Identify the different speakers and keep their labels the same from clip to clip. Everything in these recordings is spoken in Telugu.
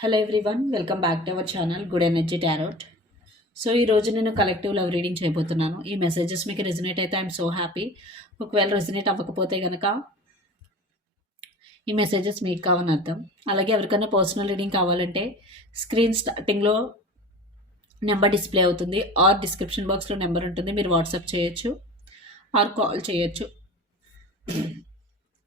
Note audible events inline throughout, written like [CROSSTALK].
Speaker 1: Hello everyone welcome back to our channel good energy tarot so ఈరోజు నేను కలెక్టివ్ లవ్ రీడింగ్ చేయబోతున్నాను. ఈ మెసేజెస్ మీకు రెజినేట్ అయితే ఐఎమ్ సో హ్యాపీ ఒకవేళ రెజినేట్ అవ్వకపోతే కనుక ఈ మెసేజెస్ మీకు కావని అర్థం. అలాగే ఎవరికైనా పర్సనల్ రీడింగ్ కావాలంటే స్క్రీన్ స్టార్టింగ్లో నెంబర్ డిస్ప్లే అవుతుంది. ఆర్ డిస్క్రిప్షన్ బాక్స్లో నెంబర్ ఉంటుంది. మీరు వాట్సాప్ చేయొచ్చు. ఆర్ కాల్ చేయొచ్చు.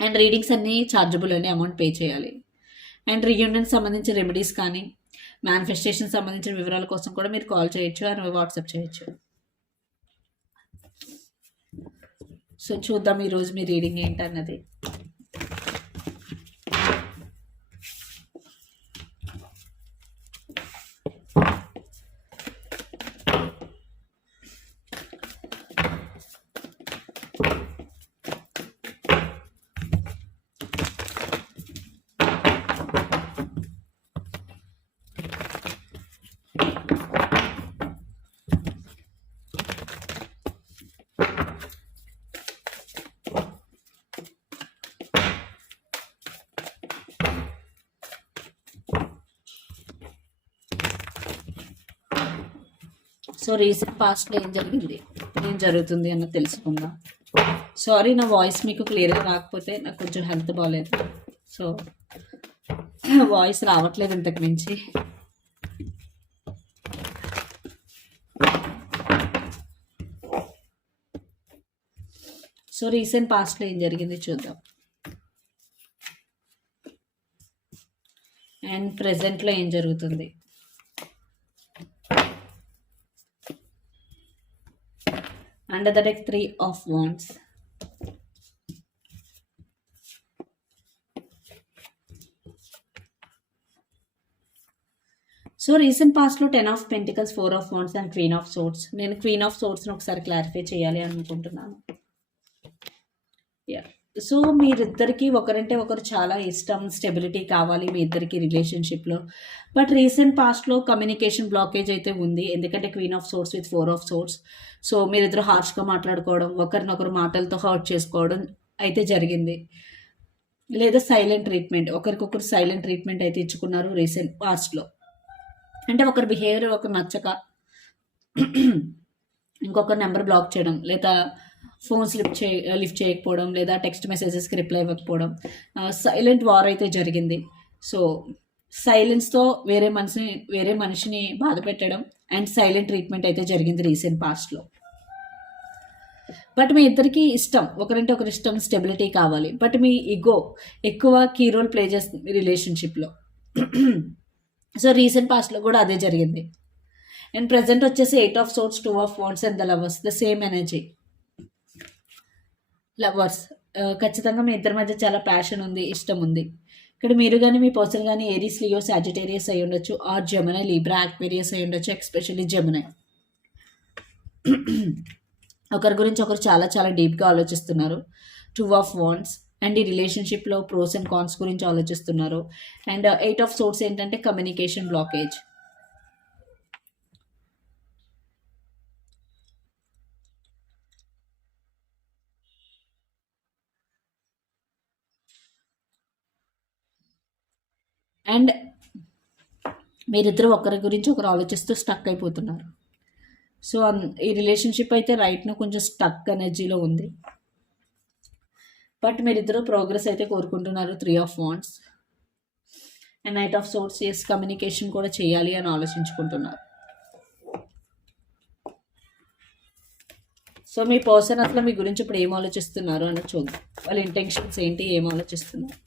Speaker 1: అండ్ రీడింగ్స్ అన్నీ ఛార్జబుల్ అని అమౌంట్ పే చేయాలి. అండ్ రీయూనియన్ సంబంధించిన రెమెడీస్ కానీ మేనిఫెస్టేషన్ సంబంధించిన వివరాల కోసం కూడా మీరు కాల్ చేయొచ్చు అని వాట్సాప్ చేయొచ్చు. సో చూద్దాం ఈరోజు మీ రీడింగ్ ఏంటన్నది. సో రీసెంట్ పాస్ట్లో ఏం జరిగింది? ఏం జరుగుతుంది అన్నది తెలుసుకుందాం. సారీ నా వాయిస్ మీకు క్లియర్గా రాకపోతే నాకు కొంచెం హెల్త్ బాగాలేదు సో వాయిస్ రావట్లేదు ఇంతకు మించి. సో రీసెంట్ పాస్ట్లో ఏం జరిగింది చూద్దాం. అండ్ ప్రజెంట్లో ఏం జరుగుతుంది? Under the deck three of wands. So recent పాస్ట్లో ten of pentacles four of wands and queen of swords నేను క్వీన్ ఆఫ్ సోర్ట్స్ని ఒకసారి క్లారిఫై చేయాలి అనుకుంటున్నాను. యా సో మీరిద్దరికీ ఒకరంటే ఒకరు చాలా ఇష్టం స్టెబిలిటీ కావాలి మీ ఇద్దరికి రిలేషన్షిప్లో. బట్ రీసెంట్ పాస్ట్లో కమ్యూనికేషన్ బ్లాకేజ్ అయితే ఉంది. ఎందుకంటే queen of swords with four of swords. So మీరిద్దరు హార్ష్గా మాట్లాడుకోవడం ఒకరినొకరు మాటలతో హర్ట్ చేసుకోవడం అయితే జరిగింది. లేదా సైలెంట్ ట్రీట్మెంట్ ఒకరికొకరు సైలెంట్ ట్రీట్మెంట్ అయితే ఇచ్చుకున్నారు రీసెంట్ పాస్ట్లో. అంటే ఒకరి బిహేవియర్ ఒకరు నచ్చక ఇంకొకరి నెంబర్ బ్లాక్ చేయడం లేదా ఫోన్స్ లిఫ్ట్ చే లిఫ్ట్ చేయకపోవడం లేదా టెక్స్ట్ మెసేజెస్కి రిప్లై ఇవ్వకపోవడం సైలెంట్ వార్ అయితే జరిగింది. సో సైలెన్స్తో వేరే మనిషిని వేరే మనిషిని బాధ పెట్టడం అండ్ సైలెంట్ ట్రీట్మెంట్ అయితే జరిగింది రీసెంట్ పాస్ట్లో. బట్ మీ ఇద్దరికి ఇష్టం ఒకరింటే ఒకరి ఇష్టం స్టెబిలిటీ కావాలి. బట్ మీ ఇగో ఎక్కువ కీ రోల్ ప్లే చేస్తుంది రిలేషన్షిప్లో. సో రీసెంట్ పాస్ట్లో కూడా అదే జరిగింది. అండ్ ప్రజెంట్ వచ్చేసి eight of swords two of wands and the lovers the same energy. Lovers. ఖచ్చితంగా మీ ఇద్దరి మధ్య చాలా ప్యాషన్ ఉంది ఇష్టం ఉంది. ఇక్కడ మీరు కానీ మీ పర్సన్ కానీ ఏరీస్ లియో సాజిటేరియస్ అయి ఉండొచ్చు ఆర్ జమునై లీబ్రా యాక్వేరియస్ అయి ఉండొచ్చు ఎక్స్పెషల్లీ జమునై. ఒకరి గురించి ఒకరు చాలా చాలా డీప్గా ఆలోచిస్తున్నారు. టూ ఆఫ్ వాన్స్ అండ్ ఈ రిలేషన్షిప్లో ప్రోస్ అండ్ కాన్స్ గురించి ఆలోచిస్తున్నారు. అండ్ ఎయిట్ ఆఫ్ సోర్స్ ఏంటంటే కమ్యూనికేషన్ బ్లాకేజ్. అండ్ మీరిద్దరు ఒకరి గురించి ఒకరు ఆలోచిస్తూ స్టక్ అయిపోతున్నారు. సో ఈ రిలేషన్షిప్ అయితే రైట్ను కొంచెం స్టక్ ఎనర్జీలో ఉంది. బట్ మీరిద్దరూ ప్రోగ్రెస్ అయితే కోరుకుంటున్నారు three of wands and knight of swords yes communication కూడా చేయాలి అని ఆలోచించుకుంటున్నారు. సో మీ పర్సన్ అట్లా మీ గురించి ఇప్పుడు ఏం ఆలోచిస్తున్నారు అని చూద్దాం. వాళ్ళ ఇంటెన్షన్స్ ఏంటి ఏం ఆలోచిస్తున్నారు?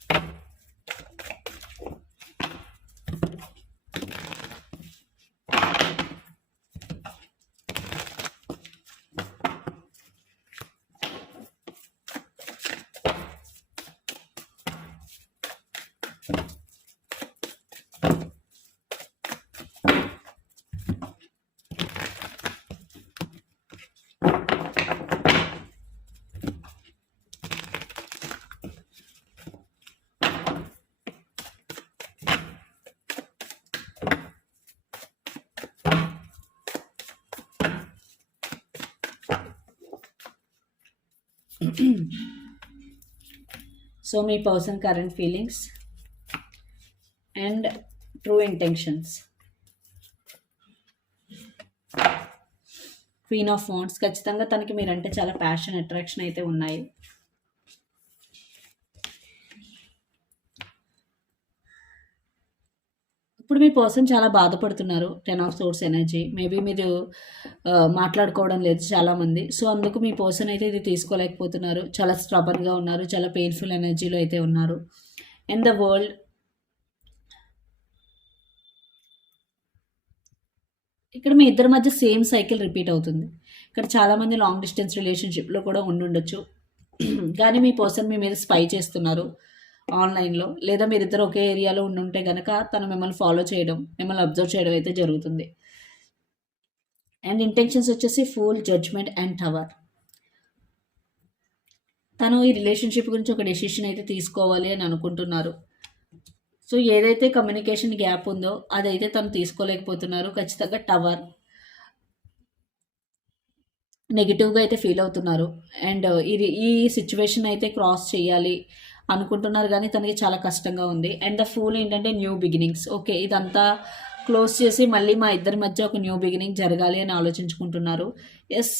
Speaker 1: So me person current feelings and true intentions queen of phones ఖచ్చితంగా తనకి మీరంటే చాలా ప్యాషన్ అట్రాక్షన్ అయితే ఉన్నాయి. ఇప్పుడు మీ పర్సన్ చాలా బాధపడుతున్నారు ten of swords energy. Maybe మీరు మాట్లాడుకోవడం లేదు చాలామంది. సో అందుకు మీ పర్సన్ అయితే ఇది తీసుకోలేకపోతున్నారు. చాలా స్ట్రబన్గా ఉన్నారు చాలా పెయిన్ఫుల్ ఎనర్జీలో అయితే ఉన్నారు. ఇన్ ద వరల్డ్ ఇక్కడ మీ ఇద్దరి మధ్య సేమ్ సైకిల్ రిపీట్ అవుతుంది. ఇక్కడ చాలామంది లాంగ్ డిస్టెన్స్ రిలేషన్షిప్లో కూడా ఉండుండొచ్చు. [CLEARS THROAT] కానీ మీ పర్సన్ మీ మీద స్పై చేస్తున్నారు. ఆన్లైన్లో లేదా మీరిద్దరు ఒకే ఏరియాలో ఉండి ఉంటే కనుక తను మిమ్మల్ని ఫాలో చేయడం మిమ్మల్ని అబ్జర్వ్ చేయడం అయితే జరుగుతుంది. అండ్ ఇంటెన్షన్స్ వచ్చేసి ఫుల్ జడ్జ్మెంట్ అండ్ టవర్. తను ఈ రిలేషన్షిప్ గురించి ఒక డెసిషన్ అయితే తీసుకోవాలి అని అనుకుంటున్నారు. సో ఏదైతే కమ్యూనికేషన్ గ్యాప్ ఉందో అదైతే తను తీసుకోలేకపోతున్నారు. ఖచ్చితంగా టవర్ నెగిటివ్గా అయితే ఫీల్ అవుతున్నారు. అండ్ ఇది ఈ సిచ్యువేషన్ అయితే క్రాస్ చేయాలి. అనుకుంటున్నారు కానీ తనకి చాలా కష్టంగా ఉంది. అండ్ ద ఫూల్ ఏంటంటే న్యూ బిగినింగ్స్ ఓకే ఇదంతా క్లోజ్ చేసి మళ్ళీ మా ఇద్దరి మధ్య ఒక న్యూ బిగినింగ్ జరగాలి అని ఆలోచించుకుంటున్నారు. ఎస్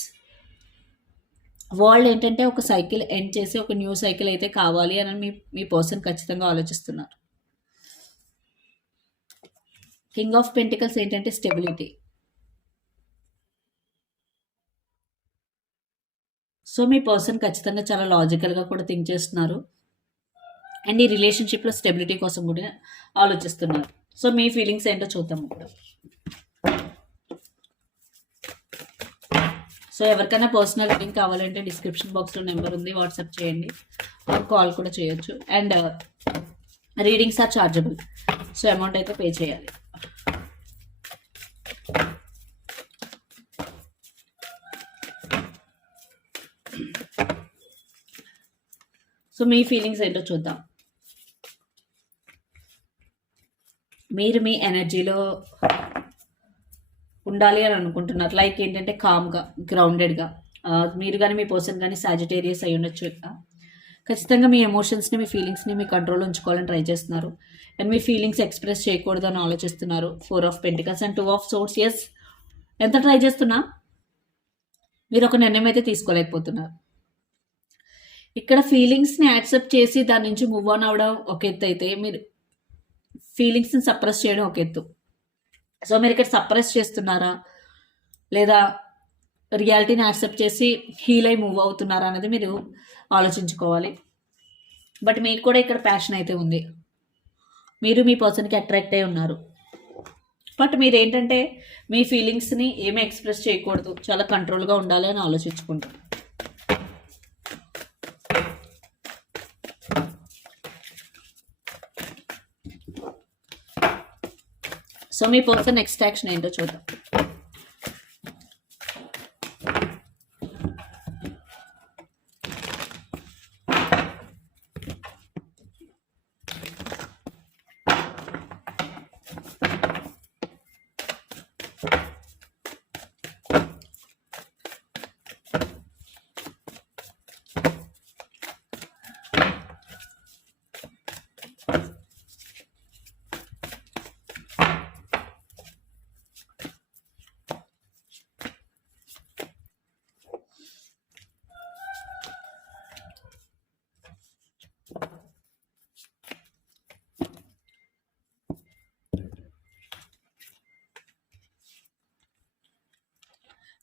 Speaker 1: వరల్డ్ ఏంటంటే ఒక సైకిల్ ఎండ్ చేసి ఒక న్యూ సైకిల్ అయితే కావాలి అని మీ మీ పర్సన్ ఖచ్చితంగా ఆలోచిస్తున్నారు. కింగ్ ఆఫ్ పెంటికల్స్ ఏంటంటే స్టెబిలిటీ సో మీ పర్సన్ ఖచ్చితంగా చాలా లాజికల్గా కూడా థింక్ చేస్తున్నారు. అండ్ ఈ రిలేషన్షిప్లో స్టెబిలిటీ కోసం కూడా ఆలోచిస్తున్నారు. సో మీ ఫీలింగ్స్ ఏంటో చూద్దాం ఇప్పుడు. సో ఎవరికైనా పర్సనల్ రీడింగ్ కావాలంటే డిస్క్రిప్షన్ బాక్స్లో నెంబర్ ఉంది వాట్సాప్ చేయండి. కాల్ కూడా చేయొచ్చు. And readings are chargeable so amount అయితే పే చేయాలి. సో మీ ఫీలింగ్స్ ఏంటో చూద్దాం. మీరు మీ ఎనర్జీలో ఉండాలి అని అనుకుంటున్నారు. లైక్ ఏంటంటే కామ్గా గ్రౌండెడ్గా. మీరు కానీ మీ పర్సన్ కానీ సాజిటేరియస్ అయి ఉండొచ్చు ఖచ్చితంగా మీ ఎమోషన్స్ని మీ ఫీలింగ్స్ని మీ కంట్రోల్ ఉంచుకోవాలని ట్రై చేస్తున్నారు. అండ్ మీ ఫీలింగ్స్ ఎక్స్ప్రెస్ చేయకూడదు అని ఆలోచిస్తున్నారు. Four of pentacles and two of swords. Yes. ఎంత ట్రై చేస్తున్నా? మీరు ఒక నిర్ణయం అయితే తీసుకోలేకపోతున్నారు. ఇక్కడ ఫీలింగ్స్ని యాక్సెప్ట్ చేసి దాని నుంచి మూవ్ ఆన్ అవ్వడం ఒక ఎత్తు అయితే మీరు ఫీలింగ్స్ని సప్రెస్ చేయడం ఒక ఎత్తు. సో మీరు ఇక్కడ సప్రెస్ చేస్తున్నారా? లేదా రియాలిటీని యాక్సెప్ట్ చేసి హీల్ అయి మూవ్ అవుతున్నారా అనేది మీరు ఆలోచించుకోవాలి. బట్ మీకు కూడా ఇక్కడ ప్యాషన్ అయితే ఉంది. మీరు మీ పర్సన్కి అట్రాక్ట్ అయి ఉన్నారు. బట్ మీరు ఏంటంటే మీ ఫీలింగ్స్ని ఏమీ ఎక్స్ప్రెస్ చేయకూడదు. చాలా కంట్రోల్గా ఉండాలి అని ఆలోచించుకుంటారు. సో మీ పర్సన్ నెక్స్ట్ యాక్షన్ ఏంటో చూద్దాం.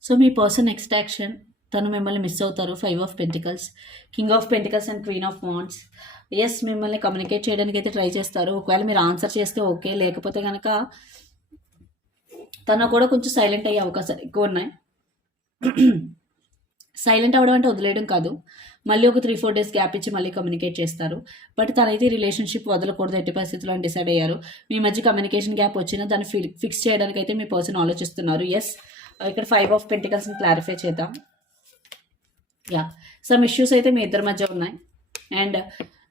Speaker 1: సో మీ పర్సన్ నెక్స్ట్ యాక్షన్ తను మిమ్మల్ని మిస్ అవుతారు. Five of pentacles king of pentacles and queen of wands yes మిమ్మల్ని కమ్యూనికేట్ చేయడానికి అయితే ట్రై చేస్తారు. ఒకవేళ మీరు ఆన్సర్ చేస్తే ఓకే లేకపోతే కనుక తను కూడా కొంచెం సైలెంట్ అయ్యే అవకాశాలు ఎక్కువ ఉన్నాయి. సైలెంట్ అవ్వడం అంటే వదిలేయడం కాదు. మళ్ళీ ఒక త్రీ ఫోర్ డేస్ గ్యాప్ ఇచ్చి మళ్ళీ కమ్యూనికేట్ చేస్తారు. బట్ తనైతే రిలేషన్షిప్ వదలకూడదు. ఎట్టి పరిస్థితుల్లో అని డిసైడ్ అయ్యారు. మీ మధ్య కమ్యూనికేషన్ గ్యాప్ వచ్చినా దాన్ని ఫి ఫిక్స్ చేయడానికి అయితే మీ పర్సన్ ఆలోచిస్తున్నారు. ఎస్ ఇక్కడ ఫైవ్ ఆఫ్ పెంటికల్స్ని క్లారిఫై చేద్దాం. యా సమ్ ఇష్యూస్ అయితే మీ ఇద్దరి మధ్య ఉన్నాయి. అండ్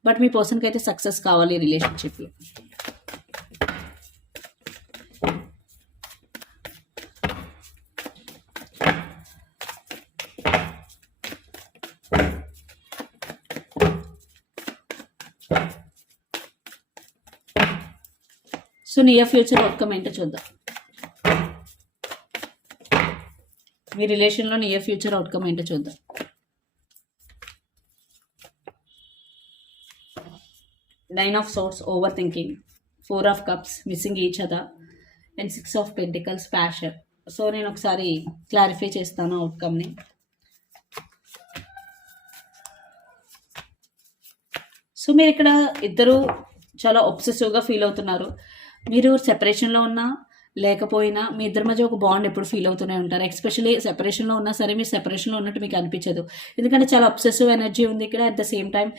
Speaker 1: బట్ మీ పర్సన్కి అయితే సక్సెస్ కావాలి రిలేషన్షిప్లో సో నియర్ ఫ్యూచర్ అవుట్కమ్ ఏంటో చూద్దాం. మీ రిలేషన్లో నియర్ ఫ్యూచర్ అవుట్కమ్ ఏంటో చూద్దాం. Nine of swords over thinking four of cups missing each other and six of pentacles passion so నేను ఒకసారి క్లారిఫై చేస్తాను అవుట్కమ్ని సో మీరు ఇక్కడ ఇద్దరు చాలా ఒబ్సెసివ్గా ఫీల్ అవుతున్నారు. మీరు సెపరేషన్లో ఉన్నా లేకపోయినా మీ ఇద్దరి మధ్య ఒక బాండ్ ఎప్పుడు ఫీల్ అవుతూనే ఉంటారు. ఎస్పెషల్లీ సెపరేషన్లో ఉన్నా సరే మీరు సెపరేషన్లో ఉన్నట్టు మీకు అనిపించదు. ఎందుకంటే చాలా అబ్సెసివ్ ఎనర్జీ ఉంది ఇక్కడ. At the same time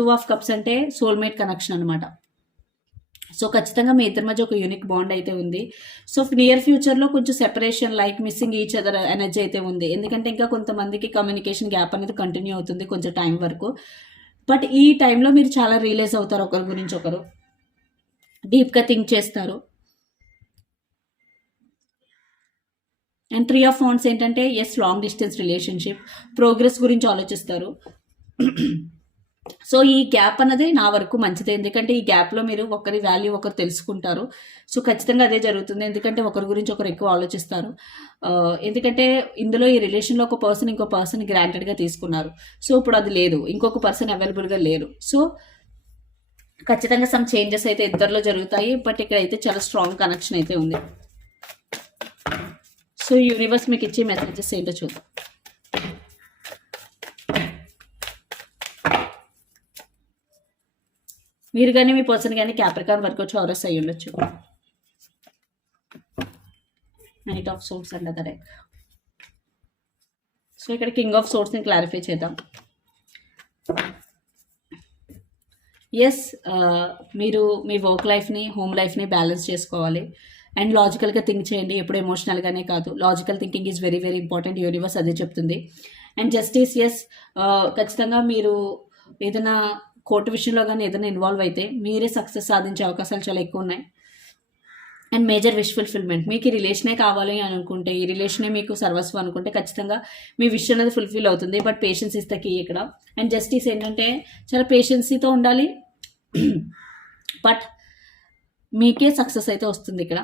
Speaker 1: two of cups అంటే సోల్మేట్ కనెక్షన్ అనమాట సో ఖచ్చితంగా మీ ఇద్దరి మధ్య ఒక యూనిక్ బాండ్ అయితే ఉంది. సో నియర్ ఫ్యూచర్లో కొంచెం separation like missing each other energy అయితే ఉంది. ఎందుకంటే ఇంకా కొంతమందికి కమ్యూనికేషన్ గ్యాప్ అనేది కంటిన్యూ అవుతుంది కొంచెం టైం వరకు. బట్ ఈ టైంలో మీరు చాలా రియలైజ్ అవుతారు ఒకరి గురించి ఒకరు. డీప్గా థింక్ చేస్తారు. అండ్ త్రీ ఆఫ్ ఫోన్స్ ఏంటంటే yes long distance relationship progress గురించి ఆలోచిస్తారు. సో ఈ గ్యాప్ అన్నది నా వరకు మంచిదే. ఎందుకంటే ఈ గ్యాప్లో మీరు ఒకరి వాల్యూ ఒకరు తెలుసుకుంటారు. సో ఖచ్చితంగా అదే జరుగుతుంది. ఎందుకంటే ఒకరి గురించి ఒకరు ఎక్కువ ఆలోచిస్తారు. Uh, ఎందుకంటే ఇందులో ఈ రిలేషన్లో ఒక పర్సన్ ఇంకో పర్సన్ గ్రాంటెడ్గా తీసుకున్నారు. సో ఇప్పుడు అది లేదు. ఇంకొక పర్సన్ అవైలబుల్గా లేరు. సో ఖచ్చితంగా సమ్ చేంజెస్ అయితే ఇద్దరిలో జరుగుతాయి. బట్ ఇక్కడైతే చాలా స్ట్రాంగ్ కనెక్షన్ అయితే ఉంది. సో యూనివర్స్ మీకు ఇచ్చే మెసేజెస్ ఏంటో చూద్దాం. మీరు కానీ మీ పర్సన్ కానీ క్యాప్రికాన్ వరకు వచ్చి ఆరస్ అయ్యి ఉండొచ్చు knight of swords and other so ఇక్కడ కింగ్ ఆఫ్ సోర్స్ని క్లారిఫై చేద్దాం. ఎస్ uh, మీరు మీ వర్క్ లైఫ్ని హోమ్ లైఫ్ని బ్యాలెన్స్ చేసుకోవాలి. అండ్ లాజికల్గా థింక్ చేయండి ఎప్పుడు ఎమోషనల్గానే కాదు. Logical thinking is very very important universe అదే చెప్తుంది. అండ్ జస్టిస్ ఎస్ ఖచ్చితంగా మీరు ఏదైనా కోర్టు విషయంలో కానీ ఏదైనా ఇన్వాల్వ్ అయితే మీరే సక్సెస్ సాధించే అవకాశాలు చాలా ఎక్కువ ఉన్నాయి. అండ్ మేజర్ విష్ ఫుల్ఫిల్మెంట్ మీకు ఈ రిలేషనే కావాలి అని అనుకుంటే ఈ రిలేషనే మీకు సర్వస్వం అనుకుంటే ఖచ్చితంగా మీ విష్ అనేది ఫుల్ఫిల్ అవుతుంది. But patience is the key ఇక్కడ. అండ్ జస్టిస్ ఏంటంటే చాలా పేషెన్సీతో ఉండాలి. [CLEARS THROAT] బట్ మీకే సక్సెస్ అయితే వస్తుంది ఇక్కడ.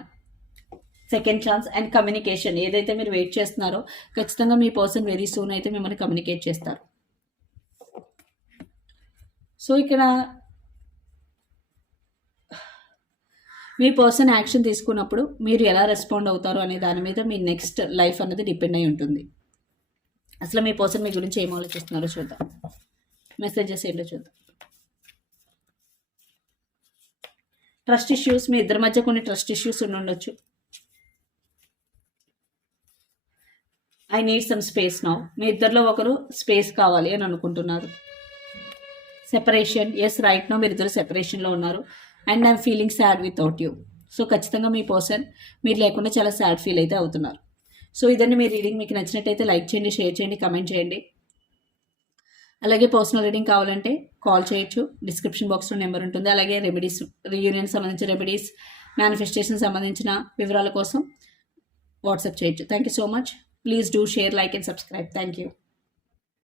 Speaker 1: సెకండ్ ఛాన్స్ అండ్ కమ్యూనికేషన్ ఏదైతే మీరు వెయిట్ చేస్తున్నారో ఖచ్చితంగా మీ పర్సన్ వెరీ సూన్ అయితే మిమ్మల్ని కమ్యూనికేట్ చేస్తారు. సో ఇక్కడ మీ పర్సన్ యాక్షన్ తీసుకున్నప్పుడు మీరు ఎలా రెస్పాండ్ అవుతారు అనే దాని మీద మీ నెక్స్ట్ లైఫ్ అనేది డిపెండ్ అయి ఉంటుంది. అసలు మీ పర్సన్ మీ గురించి ఏం ఆలోచిస్తున్నారో చూద్దాం. మెసేజెస్ ఏంటో చూద్దాం. ట్రస్ట్ ఇష్యూస్ మీ ఇద్దరి మధ్య కొన్ని ట్రస్ట్ ఇష్యూస్ ఉండొచ్చు. I need some space now మీ ఇద్దరిలో ఒకరు స్పేస్ కావాలి అని అనుకుంటున్నారు. సెపరేషన్ ఎస్ రైట్ నో మీరు ఇద్దరు సెపరేషన్లో ఉన్నారు. And I'm feeling sad without you so ఖచ్చితంగా మీ పర్సన్ మీరు లేకుండా చాలా సాడ్ ఫీల్ అయితే అవుతున్నారు. సో ఇదండి మీ రీడింగ్ మీకు నచ్చినట్టయితే లైక్ చేయండి షేర్ చేయండి కమెంట్ చేయండి. అలాగే పర్సనల్ రీడింగ్ కావాలంటే కాల్ చేయొచ్చు. డిస్క్రిప్షన్ బాక్స్లో నెంబర్ ఉంటుంది. అలాగే రెమెడీస్ రీయూనియన్ సంబంధించిన రెమెడీస్ మేనిఫెస్టేషన్ సంబంధించిన వివరాల కోసం వాట్సాప్ చేయొచ్చు. Thank you so much Please do share, like, and subscribe. Thank you.